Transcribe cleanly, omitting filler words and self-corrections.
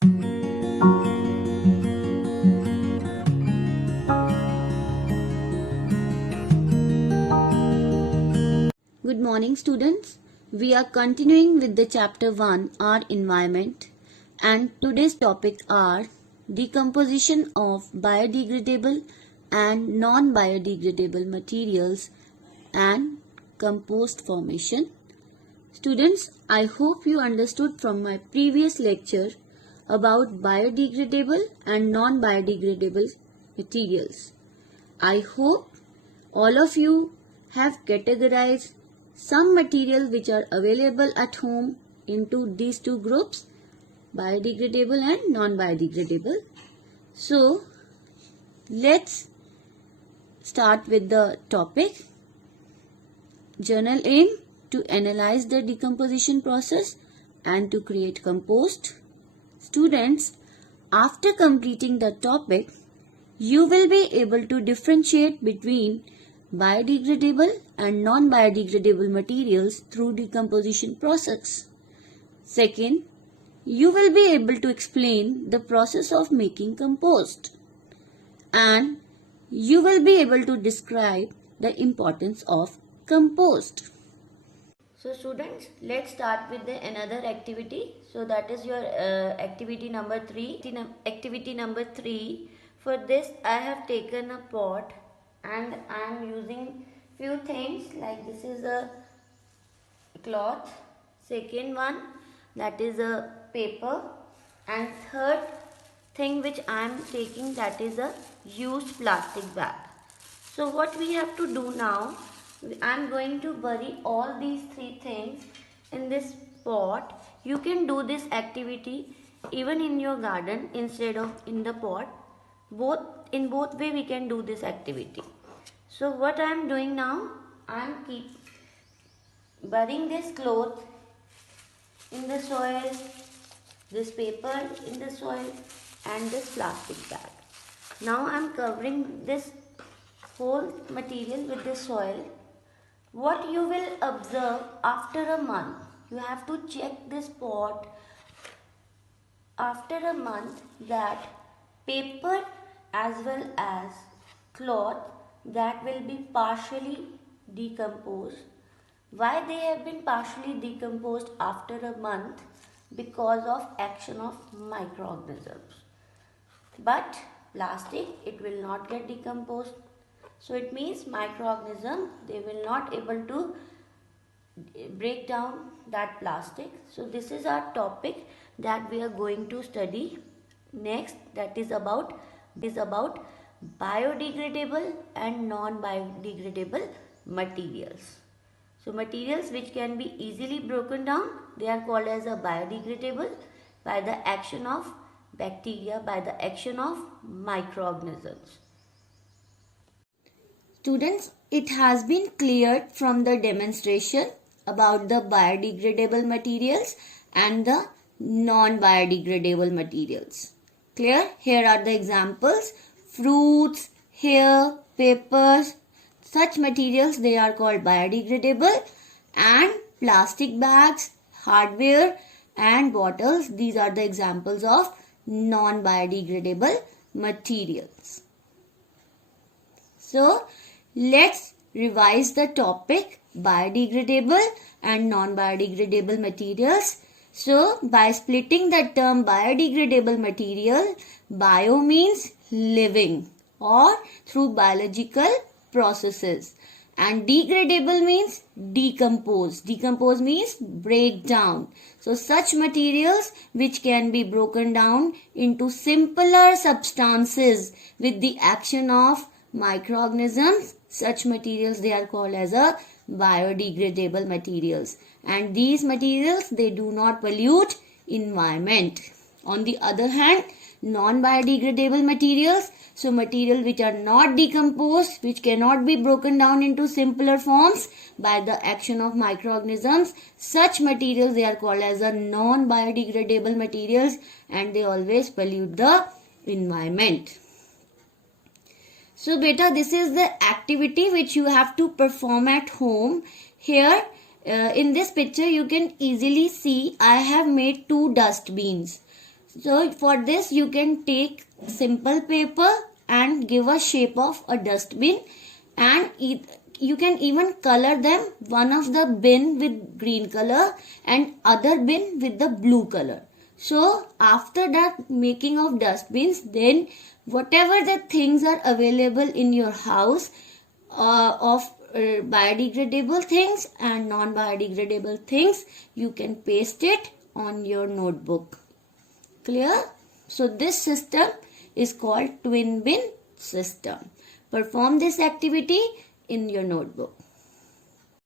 Good morning, students. We are continuing with the chapter 1, our environment, and today's topic are decomposition of biodegradable and non-biodegradable materials and compost formation. Students, I hope you understood from my previous lecture about biodegradable and non-biodegradable materials. I hope all of you have categorized some materials which are available at home into these two groups, biodegradable and non-biodegradable. So, let's start with the topic. Journal aim to analyze the decomposition process and to create compost. Students, after completing the topic, you will be able to differentiate between biodegradable and non-biodegradable materials through decomposition process. Second, you will be able to explain the process of making compost. And you will be able to describe the importance of compost. So students, let's start with another activity. So that is your activity number 3. Activity number 3. For this I have taken a pot and I am using few things like this is a cloth, second one that is a paper, and third thing which I am taking that is a used plastic bag. So what we have to do now, I am going to bury all these three things in this pot. You can do this activity even in your garden instead of in the pot. In both way we can do this activity. So what I am doing now, I am burying this cloth in the soil, this paper in the soil, and this plastic bag. Now I am covering this whole material with the soil. What you will observe after a month, you have to check this pot after a month that paper as well as cloth that will be partially decomposed. Why they have been partially decomposed after a month? Because of action of microorganisms. But plastic, it will not get decomposed. So it means microorganisms, they will not able to break down that plastic. So this is our topic that we are going to study next, that is about biodegradable and non-biodegradable materials. So materials which can be easily broken down, they are called as a biodegradable by the action of bacteria, by the action of microorganisms. Students, it has been cleared from the demonstration about the biodegradable materials and the non-biodegradable materials. Clear? Here are the examples. Fruits, hair, papers, such materials they are called biodegradable, and plastic bags, hardware and bottles, these are the examples of non-biodegradable materials. So, let's revise the topic biodegradable and non-biodegradable materials. So, by splitting the term biodegradable material, bio means living or through biological processes, and degradable means decompose. Decompose means break down. So, such materials which can be broken down into simpler substances with the action of microorganisms, such materials they are called as a biodegradable materials, and these materials they do not pollute environment. On the other hand, non-biodegradable materials, so materials which are not decomposed, which cannot be broken down into simpler forms by the action of microorganisms, such materials they are called as a non-biodegradable materials, and they always pollute the environment. So beta, this is the activity which you have to perform at home. Here in this picture you can easily see I have made two dustbins. So for this you can take simple paper and give a shape of a dustbin, and you can even color them, one of the bin with green color and other bin with the blue color. So after that making of dustbins, then whatever the things are available in your house of biodegradable things and non-biodegradable things, you can paste it on your notebook. Clear? So this system is called twin bin system. Perform this activity in your notebook.